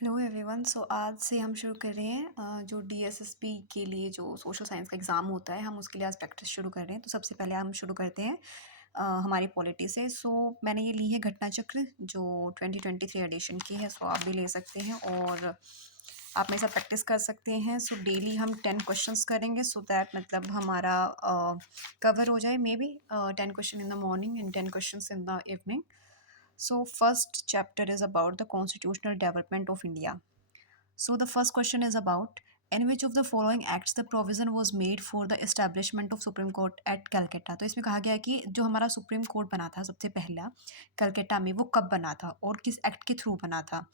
Hello everyone. सो आज से हम शुरू कर रहे हैं जो डीएसएसपी के लिए जो सोशल साइंस का एग्ज़ाम होता है, हम उसके लिए आज प्रैक्टिस शुरू कर रहे हैं। तो सबसे पहले हम शुरू करते हैं हमारी पॉलिटी से। सो मैंने ये ली है घटना चक्र जो 2023 एडिशन की है। सो आप भी ले सकते हैं और आप मेरे साथ प्रैक्टिस कर सकते हैं। सो डेली हम 10 क्वेश्चंस करेंगे सो दैट मतलब हमारा कवर हो जाए। May be 10 question in the morning and 10 questions in the evening. So first chapter is about the constitutional development of India. So the first question is about in which of the following acts the provision was made for the establishment of Supreme Court at Calcutta. तो इसमें कहा गया है कि जो हमारा supreme court बना था सबसे पहला कलकत्ता में, वो कब बना था और किस एक्ट के थ्रू बना था।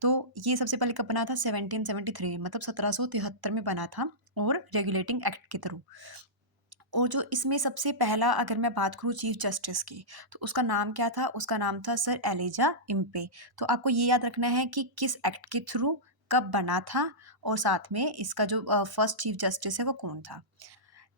तो ये सबसे पहले कब बना था? 1773 मतलब 1773 में बना था और रेगुलेटिंग एक्ट के थ्रू। और जो इसमें सबसे पहला अगर मैं बात करूँ चीफ जस्टिस की, तो उसका नाम क्या था? उसका नाम था सर एलिजा इम्पे। तो आपको ये याद रखना है कि किस एक्ट के थ्रू कब बना था और साथ में इसका जो फर्स्ट चीफ जस्टिस है वो कौन था।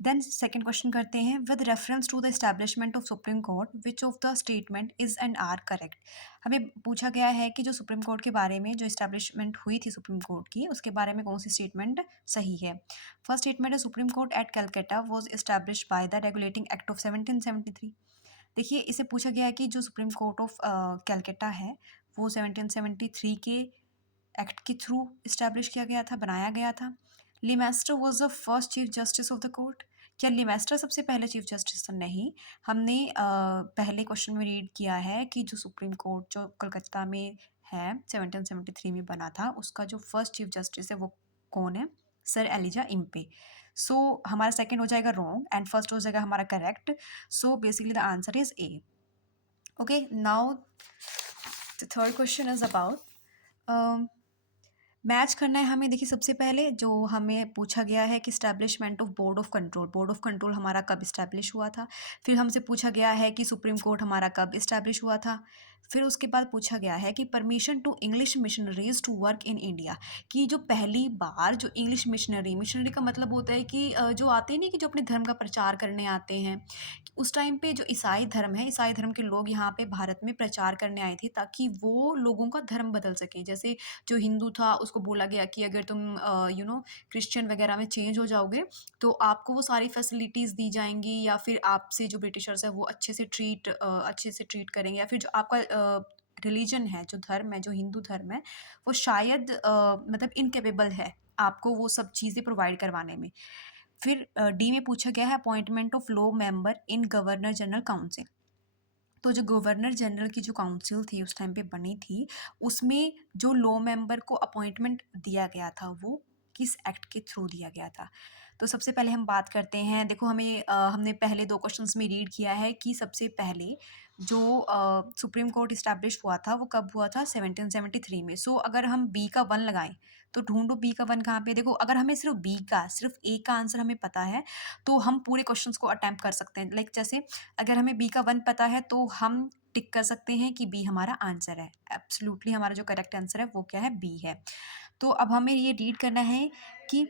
देन सेकंड क्वेश्चन करते हैं, with reference to the establishment of supreme court which of the statement is and are correct. हमें पूछा गया है कि जो सुप्रीम कोर्ट के बारे में जो एस्टैब्लिशमेंट हुई थी सुप्रीम कोर्ट की, उसके बारे में कौन सी स्टेटमेंट सही है। फर्स्ट स्टेटमेंट है supreme court at Calcutta was establish by the regulating act of 1773। देखिए इसे पूछा गया है कि जो सुप्रीम कोर्ट ऑफ कैलकाटा है वो 1773 के एक्ट के थ्रू इस्टेब्लिश किया गया था, बनाया गया था। लिमेस्टर was the first chief justice of the court. क्या लिमेस्टर सबसे पहले चीफ जस्टिस था? नहीं। हमने पहले क्वेश्चन में रीड किया है कि जो सुप्रीम कोर्ट जो कलकत्ता में है 1773 में बना था, उसका जो फर्स्ट चीफ जस्टिस है वो कौन है? Sir Elijah Impey. सो हमारा सेकंड हो जाएगा रॉन्ग एंड फर्स्ट हो जाएगा हमारा correct. So basically the answer is a. Okay, now the third question is about match करना है हमें। देखिए सबसे पहले जो हमें पूछा गया है कि establishment of board of control, board of control हमारा कब इस्टेब्लिश हुआ था। फिर हमसे पूछा गया है कि सुप्रीम कोर्ट हमारा कब इस्टेब्लिश हुआ था। फिर उसके बाद पूछा गया है कि permission to English missionaries to work in India, कि जो पहली बार जो इंग्लिश मिशनरी, मिशनरी का मतलब होता है कि जो आते हैं नहीं कि जो अपने धर्म का प्रचार करने आते हैं। उस टाइम पे जो ईसाई धर्म है, ईसाई धर्म के लोग यहाँ पे भारत में प्रचार करने आए थे ताकि वो लोगों का धर्म बदल सके। जैसे जो हिंदू था उसको बोला गया कि अगर तुम क्रिश्चियन वगैरह में चेंज हो जाओगे तो आपको वो सारी फैसिलिटीज़ दी जाएंगी, या फिर आपसे जो ब्रिटिशर्स है वो अच्छे से ट्रीट करेंगे, या फिर जो आपका रिलीजन है, जो धर्म है, जो हिंदू धर्म है, वो शायद मतलब इनकेपेबल है आपको वो सब चीज़ें प्रोवाइड करवाने में। फिर डी में पूछा गया है appointment of law member in governor general council. तो जो गवर्नर जनरल की जो काउंसिल थी उस टाइम पे बनी थी, उसमें जो लॉ मेंबर को अपॉइंटमेंट दिया गया था वो किस एक्ट के थ्रू दिया गया था। तो सबसे पहले हम बात करते हैं, देखो हमने पहले 2 क्वेश्चंस में रीड किया है कि सबसे पहले जो सुप्रीम कोर्ट इस्टेब्लिश हुआ था वो कब हुआ था? 1773 में। सो अगर हम बी का 1 लगाएँ तो ढूँढो बी का 1 कहाँ पे है? देखो अगर हमें सिर्फ़ ए का आंसर हमें पता है तो हम पूरे क्वेश्चंस को अटेम्प्ट कर सकते हैं। लाइक जैसे अगर हमें बी का 1 पता है तो हम टिक कर सकते हैं कि बी हमारा आंसर है। एब्सोल्युटली हमारा जो करेक्ट आंसर है वो क्या है? बी है। तो अब हमें ये रीड करना है कि